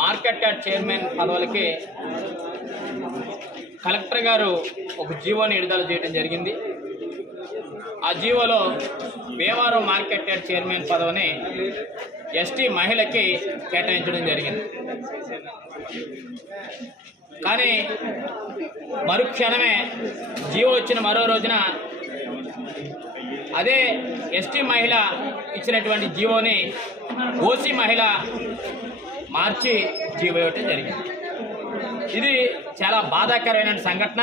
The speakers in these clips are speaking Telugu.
మార్కెట్ యార్డ్ చైర్మన్ పదవులకి కలెక్టర్ గారు ఒక జీవోని విడుదల చేయడం జరిగింది. ఆ జీవోలో భీమవరం మార్కెట్ యార్డ్ చైర్మన్ పదవిని ఎస్టీ మహిళకి కేటాయించడం జరిగింది. కానీ మరుక్షణమే జీవో వచ్చిన మరో రోజున అదే ఎస్టీ మహిళ ఇచ్చినటువంటి జీవోని ఓసీ మహిళ మార్చి జీవో ఇవ్వటం జరిగింది. ఇది చాలా బాధాకరమైన సంఘటన.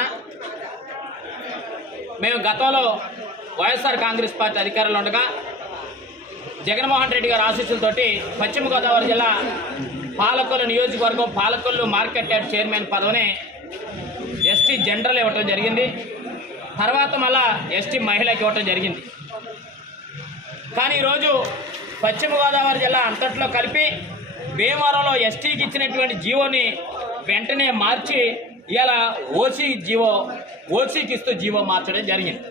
మేము గతంలో వైఎస్ఆర్ కాంగ్రెస్ పార్టీ అధికారంలో ఉండగా జగన్మోహన్ రెడ్డి గారి ఆశీస్సులతోటి పశ్చిమ గోదావరి జిల్లా పాలకొల్లు నియోజకవర్గం పాలకొల్లు మార్కెట్ యార్డ్ చైర్మన్ పదవిని ఎస్టీ జనరల్ ఇవ్వటం జరిగింది. తర్వాత మళ్ళా ఎస్టీ మహిళకి ఇవ్వటం జరిగింది. కానీ ఈరోజు పశ్చిమ గోదావరి జిల్లా అంతట్లో కలిపి భీమవరంలో ఎస్టీకి ఇచ్చినటువంటి జీవోని వెంటనే మార్చి ఇలా ఓసీకి ఇస్తూ జీవో మార్చడం జరిగింది.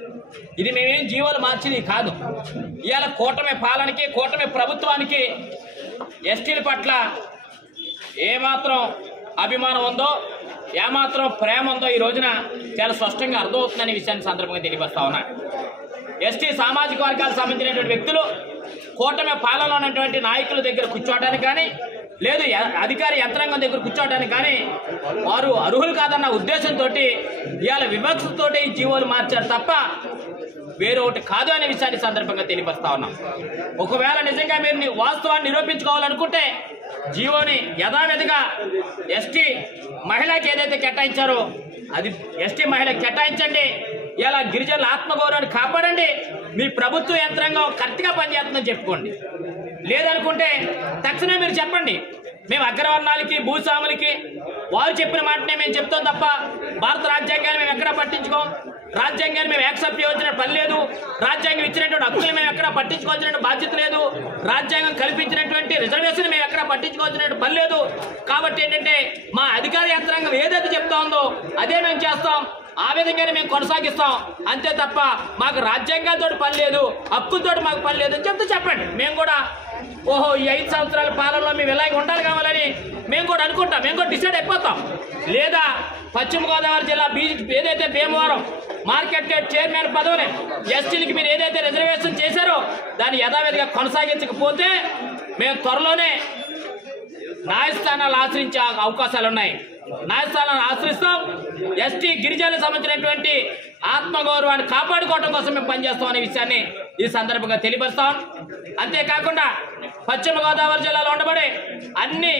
ఇది మేమేం జీవోలు మార్చింది కాదు. ఇవాళ కూటమి పాలనకి కూటమి ప్రభుత్వానికి ఎస్టీల పట్ల ఏమాత్రం అభిమానం ఉందో ఏమాత్రం ప్రేమ ఉందో ఈ రోజున చాలా స్పష్టంగా అర్థమవుతుందనే విషయాన్ని సందర్భంగా తెలియపరుస్తా ఉన్నా. ఎస్టీ సామాజిక వర్గాలకు సంబంధించినటువంటి వ్యక్తులు కూటమి పాలనలో ఉన్నటువంటి నాయకుల దగ్గర కూర్చోవడానికి కానీ లేదు అధికార యంత్రాంగం దగ్గర కూర్చోవడానికి కానీ వారు అర్హులు కాదన్న ఉద్దేశంతో ఇవాళ వివక్షతో ఈ జీవోలు మార్చారు తప్ప వేరొకటి కాదు అనే విషయాన్ని సందర్భంగా తెలియపరుస్తా ఉన్నాం. ఒకవేళ నిజంగా మీరు వాస్తవాన్ని నిరూపించుకోవాలనుకుంటే జీవోని యథావిధిగా ఎస్టీ మహిళకి ఏదైతే కేటాయించారో అది ఎస్టీ మహిళకి కేటాయించండి. ఇలా గిరిజనుల ఆత్మగౌరవాన్ని కాపాడండి. మీ ప్రభుత్వ యంత్రాంగం కరెక్ట్గా పనిచేస్తుందని చెప్పుకోండి. లేదనుకుంటే తక్షణమే మీరు చెప్పండి. మేము అగ్రవర్ణాలకి భూస్వాములకి వారు చెప్పిన మాటనే మేము చెప్తాం తప్ప భారత రాజ్యాంగాన్ని మేము ఎక్కడా పట్టించుకోం. రాజ్యాంగాన్ని మేము యాక్సెప్ట్ చేయవలసిన పని లేదు. రాజ్యాంగం ఇచ్చినటువంటి హక్కులు మేము ఎక్కడా పట్టించుకోవాల్సిన బాధ్యత లేదు. రాజ్యాంగం కల్పించినటువంటి రిజర్వేషన్ మేము ఎక్కడా పట్టించుకోవాల్సిన పని లేదు. కాబట్టి ఏంటంటే మా అధికార యంత్రాంగం ఏదైతే చెప్తా ఉందో అదే మేము చేస్తాం. ఆ విధంగానే మేము కొనసాగిస్తాం. అంతే తప్ప మాకు రాజ్యాంగాలతో పని లేదు, హక్కులతో మాకు పని లేదు అని చెప్తే చెప్పండి. మేము కూడా ఓహో ఈ 5 సంవత్సరాల పాలనలో మేము ఇలాగే ఉండాలి కావాలని మేము కూడా అనుకుంటాం. మేము కూడా డిసైడ్ అయిపోతాం. లేదా పశ్చిమ గోదావరి జిల్లా ఏదైతే భీమవరం మార్కెట్ యార్డ్ చైర్మన్ పదవిని ఎస్టీలకి మీరు ఏదైతే రిజర్వేషన్ చేశారో దాన్ని యథావిధిగా కొనసాగించకపోతే మేము త్వరలోనే న్యాయస్థానాలు ఆశ్రయించే అవకాశాలు ఉన్నాయి. న్యాయస్థానాలను ఆశ్రయిస్తాం. ఎస్టీ గిరిజనులకు సంబంధించినటువంటి ఆత్మగౌరవాన్ని కాపాడుకోవడం కోసం మేము పనిచేస్తాం అనే విషయాన్ని ఈ సందర్భంగా తెలియపరుస్తాం. అంతేకాకుండా పశ్చిమ గోదావరి జిల్లాలో ఉండబడే అన్ని